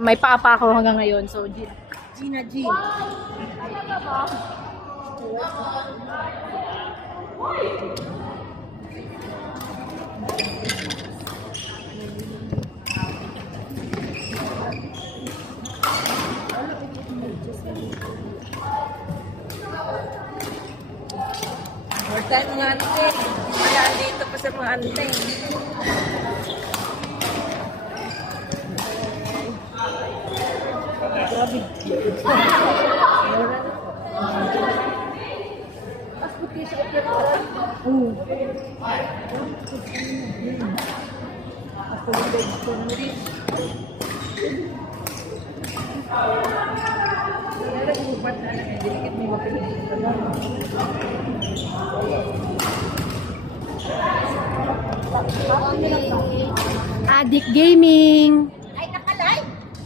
May papa ako hanggang ngayon. So, Gina G. More time mga ante. Wala dito pa sa mga ante. Grabe. Mas puti siya ito. Addict Gaming. Ay, nakalay!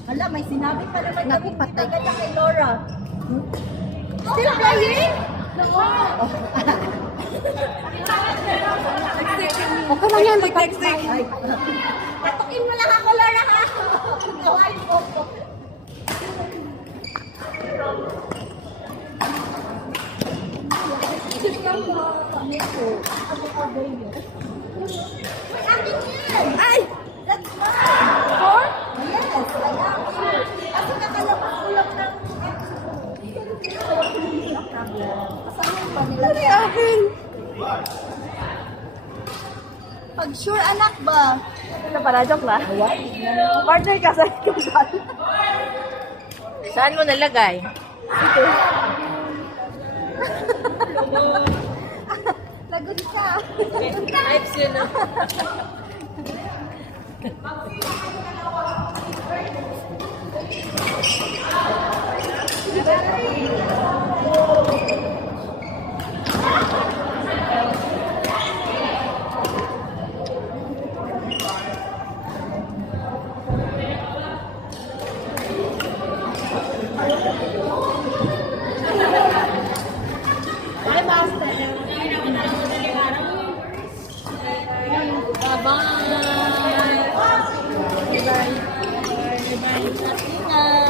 Hala, may sinabi pa naman naku, patay ka na kay Laura. Still playing? Okay lang yan. Patukin mo lang ako, Laura, ha? Gawain mo ko. Akin yan! Ay! That's mine! For? Yes, alam. Kasi nakalabas ko lang ng kasama pa nila. Akin. Pag sure anak ba? Ito pala, joke lang. Partner ka sa ikutan. Saan mo nalagay? Ito. Lagot siya. Types yun, no?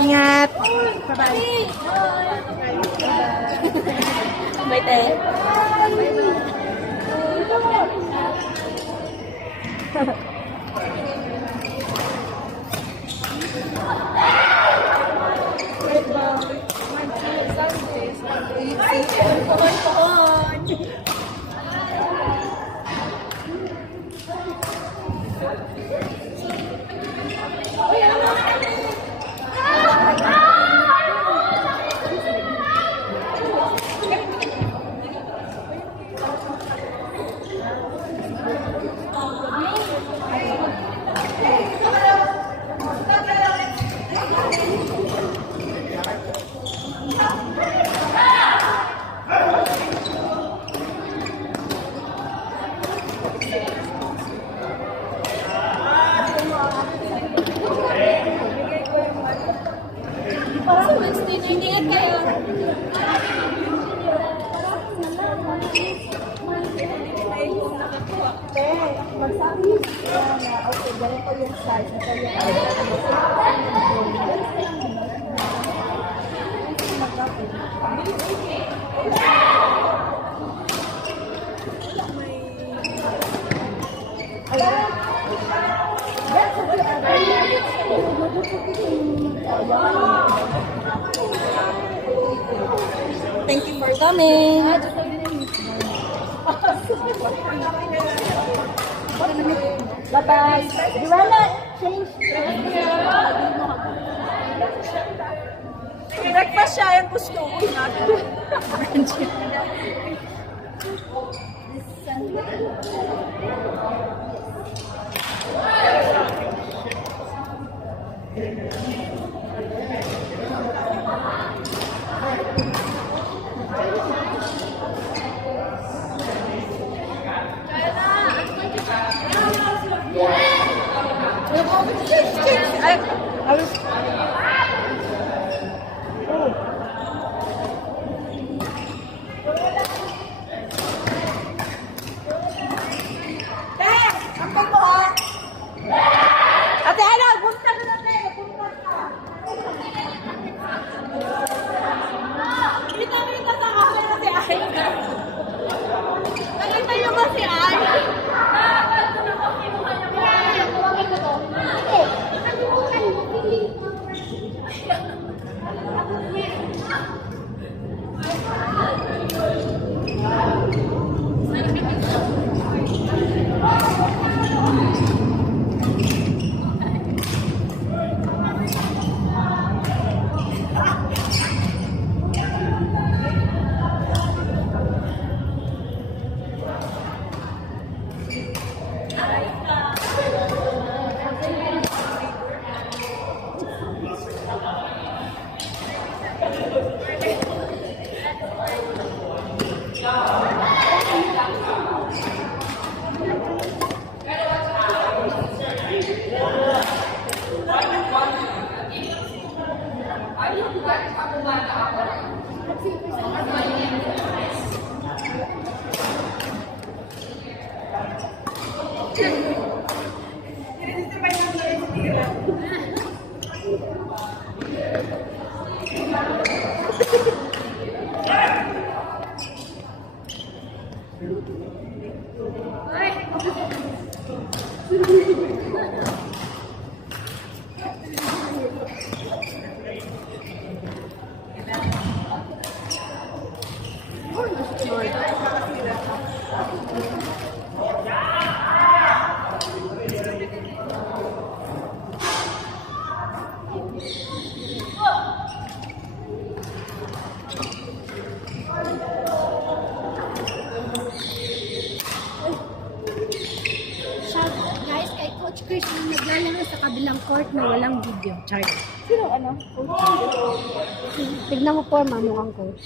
Ingat. Bye-bye. Bye, te. Magsabi na okay, ganito yung size. Ito yung Thank you for coming. Bye-bye. You wanna change? Breakfast siya yung gusto ko natin. Ate, ano? Punta na natin. Punta ka. Shout out guys kay Coach Chris na naglalaro sa kabilang court na walang video. Chart. Sino ano? Tignan mo po, mukhang coach.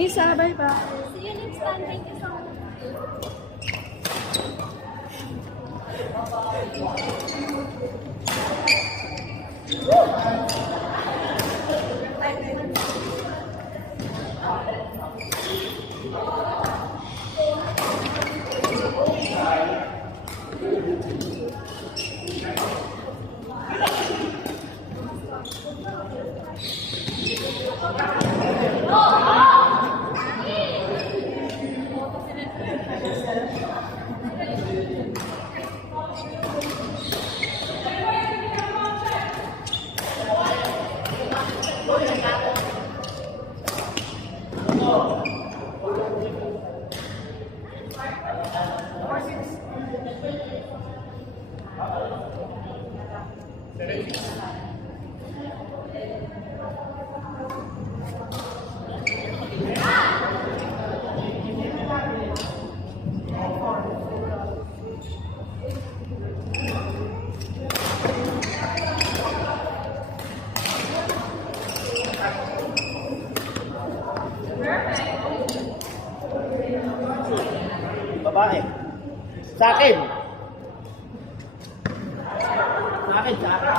Lisa, bye-bye. See you next time. Thank you so much. Babae. Sa akin. Sa akin, sa akin.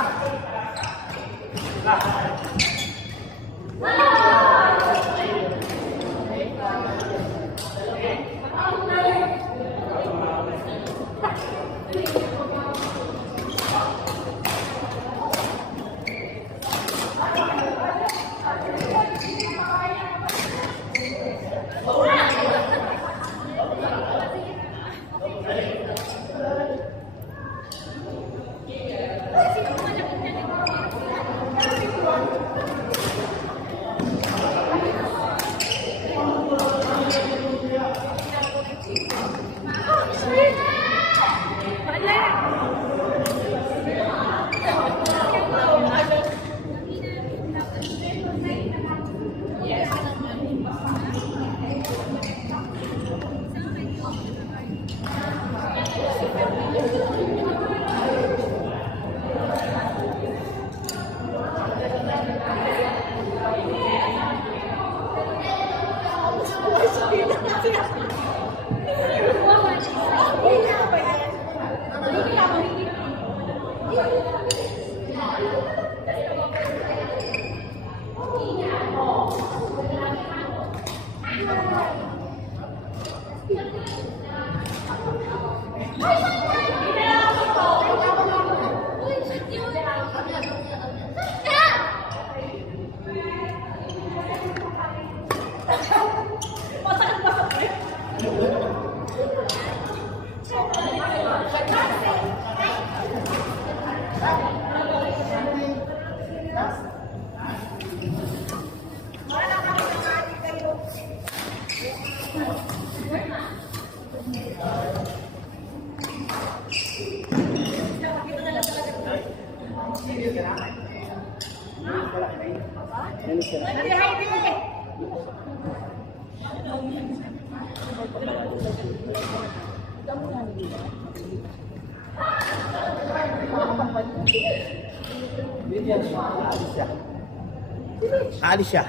Alis siya.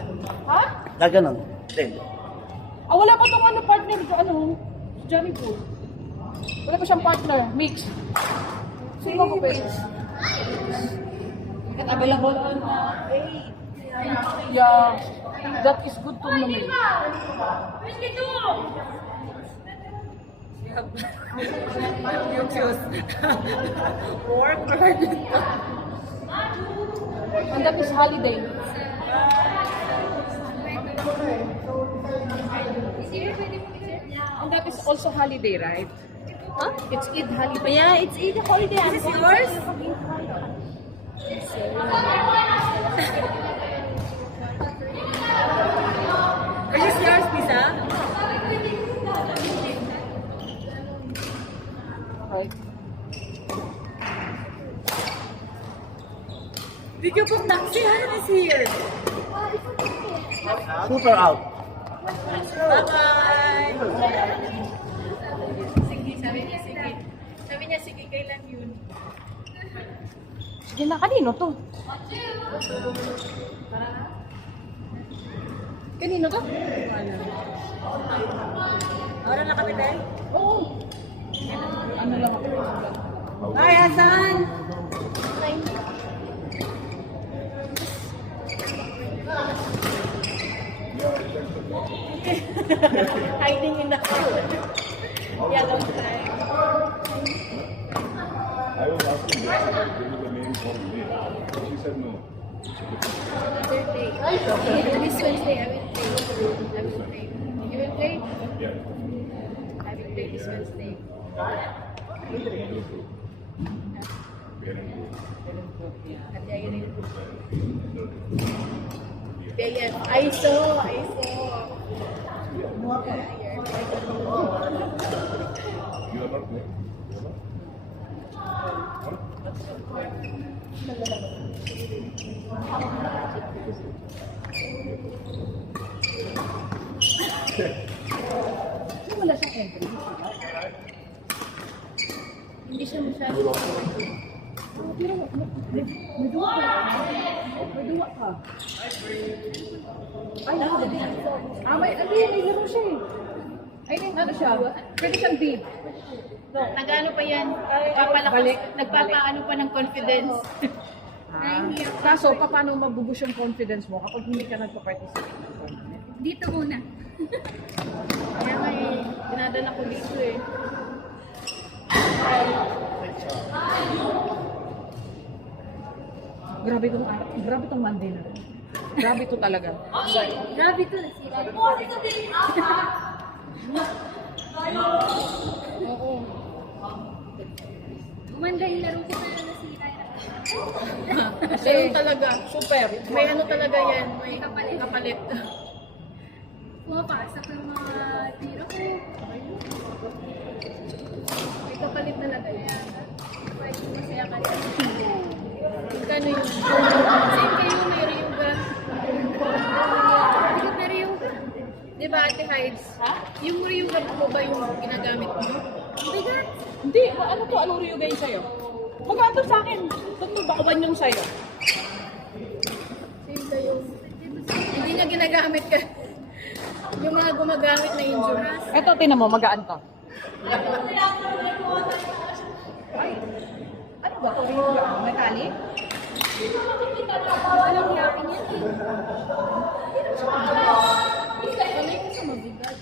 Ha? Gaganon. Then, Ah, wala pa tong ano, partner ko, ano, si Johnny Pool. Wala pa siyang partner, mix. Sino ko ba? At available on Yeah, that is good to know. yung shoes. Work hard. And that is holiday. And that is also holiday, right? Huh? It's Eid holiday. Yeah, it's Eid holiday. This is yours? Is this yours, Pisa? Right. Did you put taxi? How is here? super out. Bye-bye! Sige, sabi niya, sige. Sabi niya, sige, kailan yun? Sige na, kanino to? Kanino to? Ahora na kami tayo? Oo. Ano lang ako? Bye, Hasan! Hiding in the crowd. Yeah, don't try. I was asking her, give me the name for me. She said no. This Wednesday, I will play. You will play? Yeah. I will play this Wednesday. Yeah, I saw. You are not playing? Wala siyang entry. Hindi siya masyado. May duwa ka. May duwa ka. Ay, may laro siya eh. Ay, ano siya? Pwede siyang B. Nag-ano pa yan? Nagpapaano pa ng confidence. Kaso, paano mabubus yung confidence mo kapag hindi ka nagpa-participate? Dito muna. Kaya may dinadala ko dito eh. Grabe tong Monday na. Grabe to talaga. Grabe to nasira. Oo. Gumanda yung laro ko na nasira. Ganun talaga. Super. May ano talaga yan. May kapalit. Pumapasok yung mga tiro ko. May kapalit talaga yan. Masaya ka yan. Magkano yun? Same kayo, meron yung ba? Pero yung, Di ba, Ate Hides? Yung Ryuga mo ba yung ginagamit mo? Hindi, ano to? Anong Ryuga yung sa'yo? Magkano sa akin? Ba't bakawan yung sa'yo? Same kayo. Hindi niya ginagamit ka. Yung mga gumagamit na insurance. Eto, tinan mo, magaan to. Ano ba ito? Metallic? walang yakin yan eh. Sanay ko sa mabigat.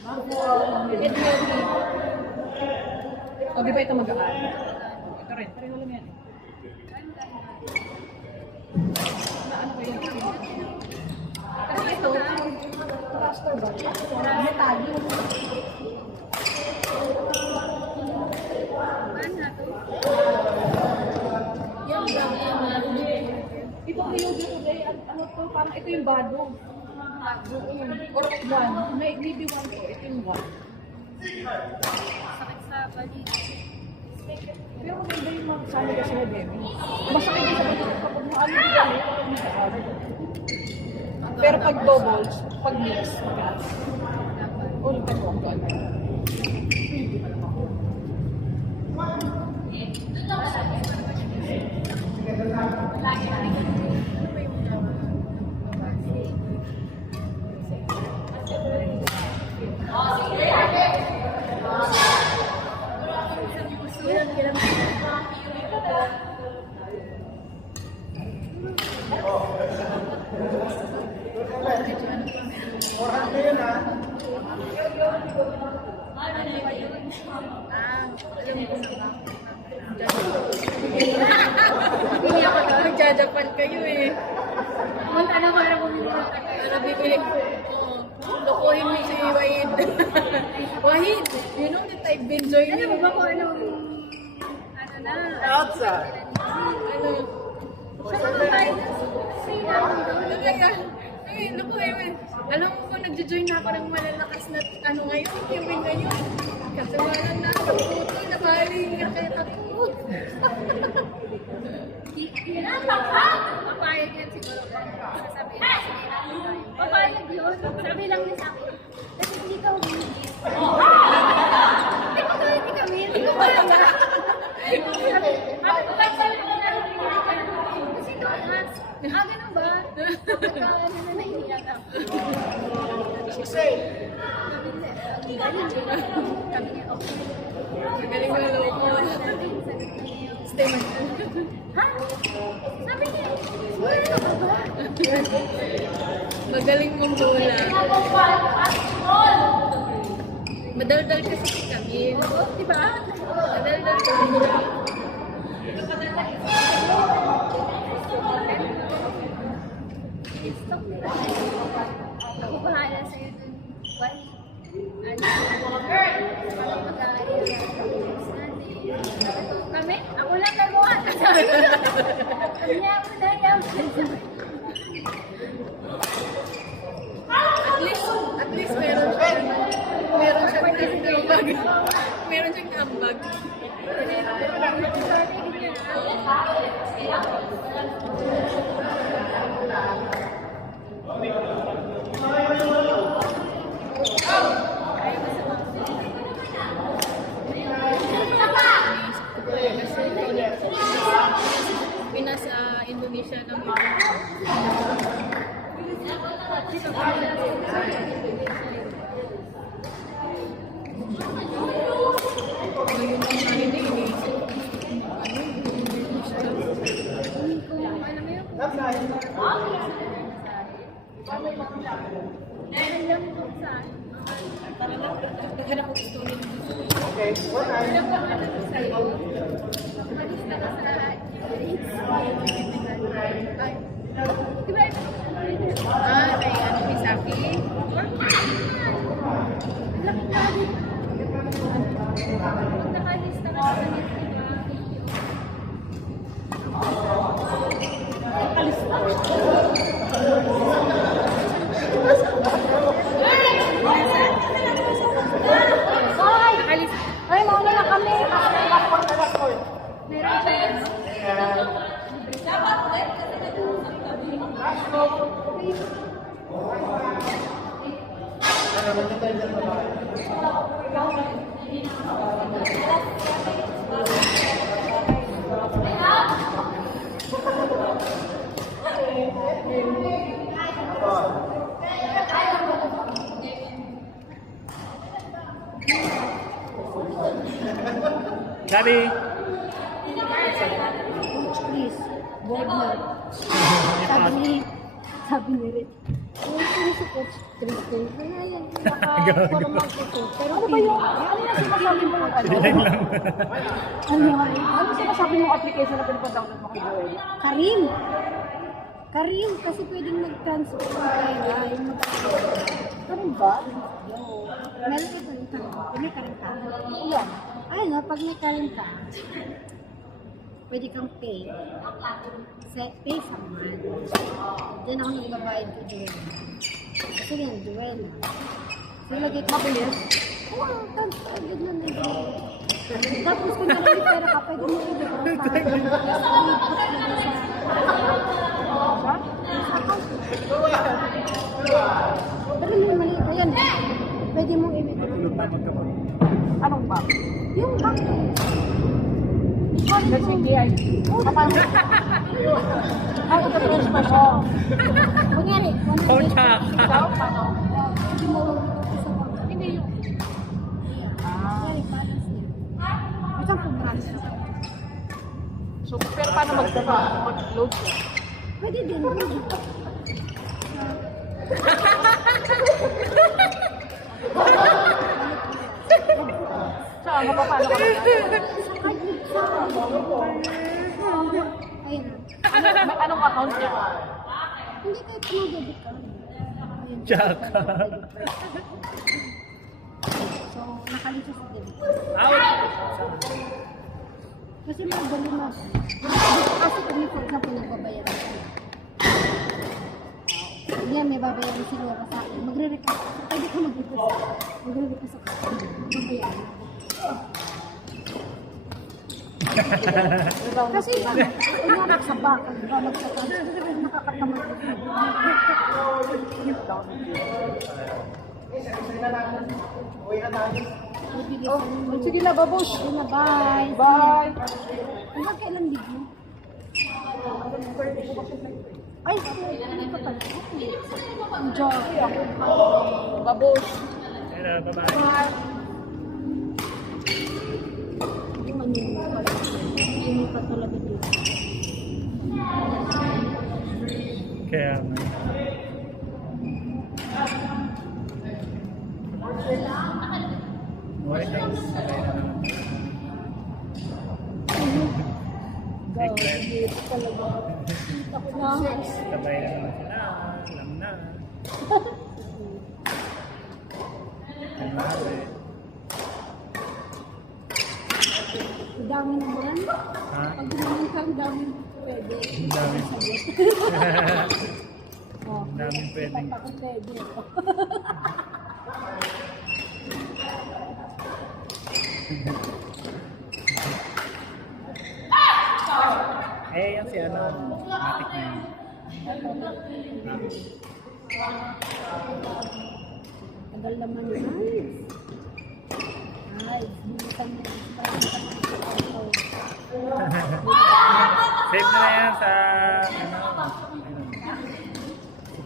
O, di ba ito magaan? Ito rin, pareho lang yan. Ano ba yan? Kasi ito, Plaster ba? Metallic. yoga today, ano to, parang ito yung bado. Or one. Maybe one to. Ito yung one. Sakit sa balik. Pero maganda yung mga sabi kasi na baby. Masakit din sa balik kapag maano yung kami, kapag masakit. Pero pag doubles, pag mix, maganda. Ulit ka mo ang gano'n. Hindi ako doon. Nagja-Japan kayo eh. Punta na para bumili. Para bibili. Oo. Lokohin mo si Wahid. Wahid, you know that I've been joining. Alam mo ba kung anong... Ano na? Outside. Ano? Sa mga finance, free na ako doon. Talaga. Ay, lokohin mo. Alam mo kung nagjo-join na ako ng malalakas na ano ngayon, Kevin ngayon. Kasi wala na ako puto, nabaling nga kaya takot. Papayag yan siguro. Sasabihin na sige na. Papayag yun. Sabi lang niya sa akin. Kasi hindi ka win. Hindi ko kaya hindi ka win. Hindi ko kaya nga. Kasi doon ask. Ganun ba? Pagkakaano na nahihiyan ako. Sabi niya, okay. Magaling na loko. Stay man. Ha? Sabi niya, wala ka ba? Magaling mong bola. Madaldal kasi si Camille. Diba? Madaldal kasi siya. Stop nila. Ako bahala sa'yo dun. Why? Kami? Ako lang nagawa. Kanya ako na yan. At least meron siyang ambag. Meron siyang ambag. Pinasa Indonesia naman. Okay, what time? Kay ano, Misaki? Laki na din. Nakalista ka sa Ay, mauna na kami. meron siya. Gabi. Please, board na. Sabi ni Rick. Ano si Coach Tristan? Kaya yan, baka formal ko. Pero ano ba yung, ano yung sinasabi mo yung ano sinasabi mo application na pinapa-download mo kay Joel? Karim, kasi pwedeng mag-transfer ng pera, yung Karim ba? Meron ito yung Karim. May Karim ka? Iyan. Ay na, pag may Karim ka, pwede kang pay. Pay sa month. Diyan ako nagbabayad ko Joel. Kasi yan, Joel. So, lagay ko. Mabilis. Oo, tagid lang din. Tapos kung marami pera ka, pwede mo i-withdraw sa account. Pero may maliit na yan. Pwede mong i-withdraw. Anong bank? Yung bank. That's yung DIP. Kapag... Ay, ito transfer siya. Kunyari, Oh, tsaka. Ikaw, paano? pwede mo i-withdraw sa bank. Hindi yung... Kunyari, balance niya. Isang programs. So, pero paano mag-load siya? Pwede din. So, ano pa, paano ka Ayun. Anong account niya? Hindi kahit ano debit card. Ayun. Tsaka. So, nakalito sa debit card. Out! Kasi madali kasi kami for example nagbabayaran ka. Yan, may babayaran si Laura sa akin. Magre-request. Pwede ka mag-request. Magre-request ako. Babayaran. Kasi, unyari sa baka, di ba? Nakakatamad. Oh, sige na, babush. Yun na, bye. Bye. Hanggang kailan video? Ay, hindi pa pala. Enjoy. Babush. Ayun na, bye-bye. Hindi man yun pala. Hindi pa talaga dito. Kaya nga. Okay lang. Secret. Dito talaga. Ako na. Sabay na naman sila. Alam na. Kunwari. Ang dami naman. Ha? Pag naman ka, ang dami pwede. Ang dami. Oh, Ang daming pwedeng. Ako pwede. Eh, yan si ano. Matik na yun. Tagal naman yun. Nice. Nice. Bilisan mo. Save na yan sa ano.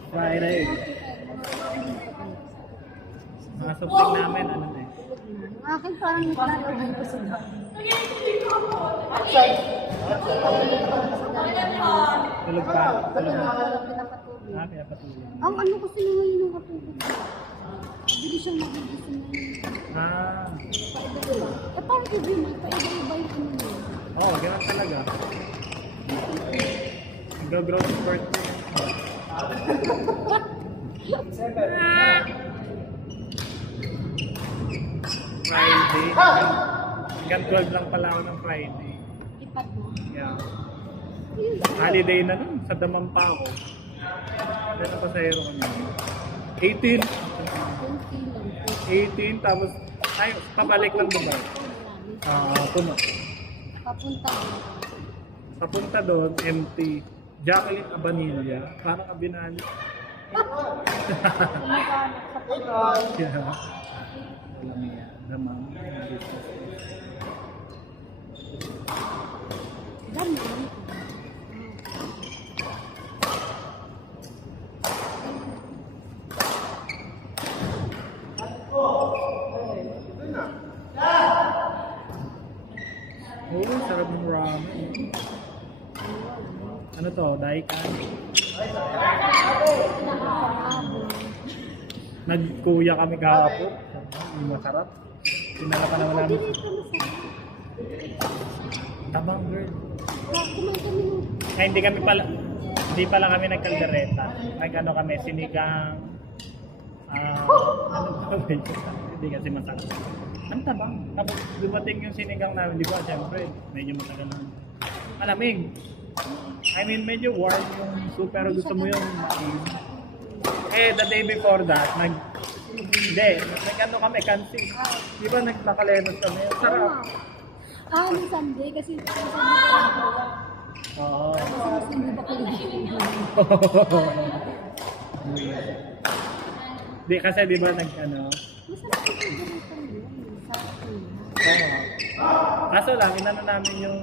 Friday. Mga supling namin, ano na eh. Akin parang naglalawin ko sa Tulog pa. Tulog na. pinakatubig. Pinapatuloy. Ang ano kasi yung ngayon yung katubig. Bili siyang magigising ngayon. Ah. Eh parang every month, paiba-iba yung ano niya. Oo, ganun talaga. Nag-grow sport. Friday. Hanggang 12 lang pala ako ng Friday. Ipad mo. Yeah. Holiday na nun. Sa Daman pa ako. Gano'n pa sa hero kami. 18. 18 tapos ay pabalik ng Dubai. Puno. Papunta mo. Papunta doon, empty. Jacqueline Abanilla. Parang abinali. Yeah. Alam niya. Damang. Dami. Oo, sarap ng ramen. Ano to? Daikan? Nagkuya kami kahapon. Masarap. Pinala pa naman namin. Tabang girl. Kumain kami nung Ay, hindi pala kami nagkaldereta. Nag-ano kami, sinigang, ano ba yun? Hindi kasi masarap. Ang tabang. Tapos dumating yung sinigang namin, di ba? Siyempre, medyo matagal na. malamig. I mean, medyo warm yung soup, pero gusto mo yung mainit. Eh, the day before that, nag-ano kami, kansi. Di ba nagmakalenos kami? Sarap. Nung Sunday, kasi nung Sunday ko lang po. Oo. Kasi hindi ba kayo? Di, kasi di ba nag-ano? Masarap yung ganito yun. Sarap yun. Oo. Kaso lang, inano namin yung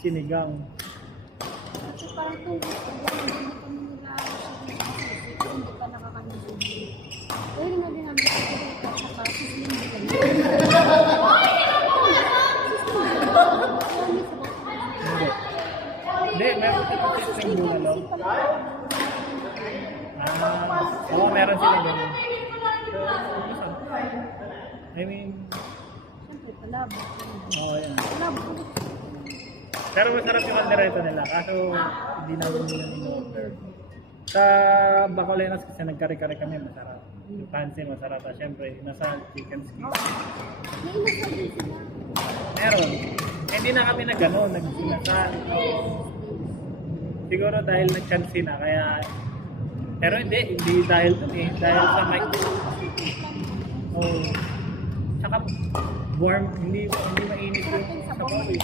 sinigang. Kasi parang kung hindi kami nila hindi pa nakakanin sushi. Pero nga din namin kasi ito sa pasis hindi kami. Hindi, meron ka pa sising bulalo. Oo, meron sila ganun. I mean, Siyempre, palabo. oo yan. Palabo ko. Pero masarap yung kaldereta nila, kaso hindi namin nila in-order. Sa Bacolenos kasi nagkari-kari kami, masarap. Yung fancy, masarap. At syempre, nasa chicken skin. May inasal din sila. Meron. Hindi na kami nag-ano, nagsinasal. Siguro dahil nag-chancy na, kaya... Pero hindi dahil dun eh. Dahil sa mic. Oh. Tsaka warm, hindi mainit yung sa body.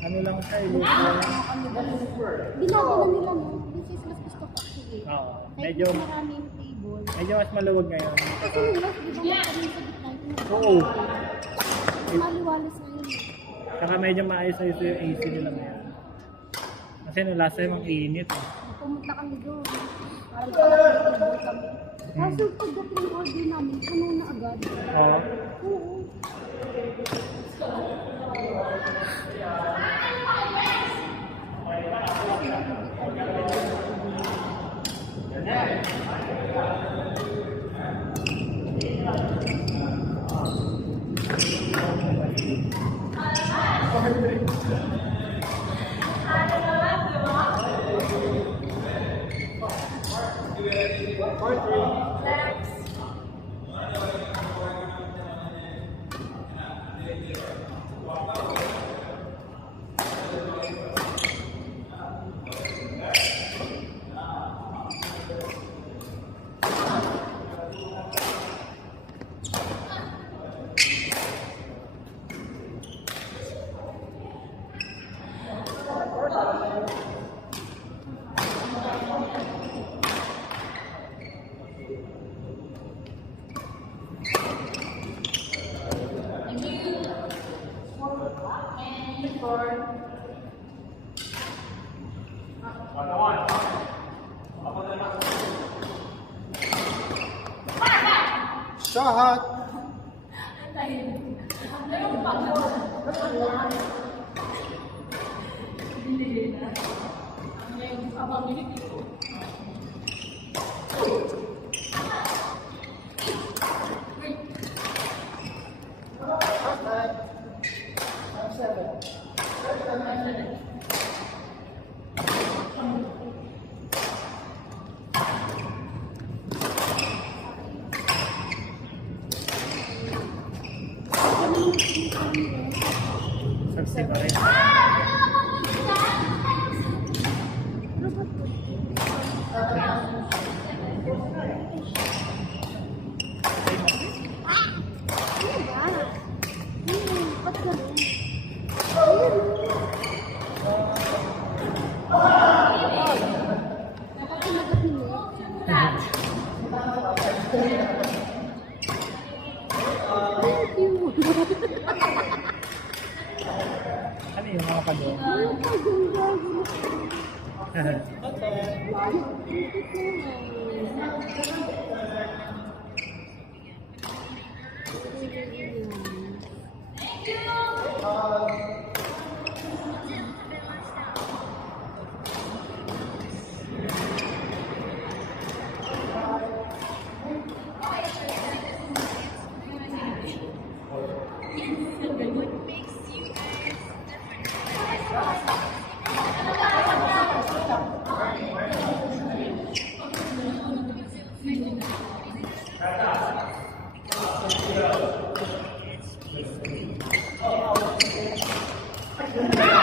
Ano lang siya, Binago na nila mo. This is mas gusto ko actually. Oo. Kahit Medyo, mas maraming table. medyo mas maluwag ngayon. Kasi nila, di ba makarin sa gitna yung Oo. maliwalas ngayon. Saka medyo maayos-ayos yung AC nila ngayon. Kasi no last time ang init. Pumunta kami doon. Parang table kami. Kaso pagdating yung order namin, puno na agad. Oo. Oo. Shot! Sabi ba rin? Ano ba? Ba't ganun? Dapat sinagot niyo. Thank you. Ano yung mga pagod? Ano pa yung gagawin? Thank you.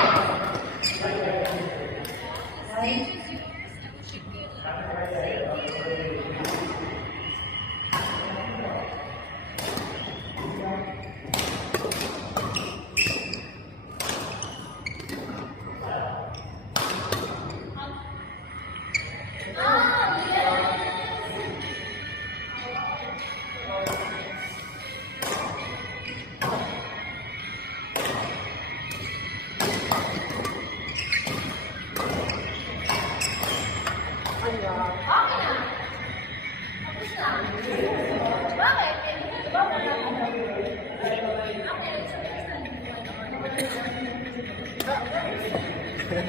Bakit?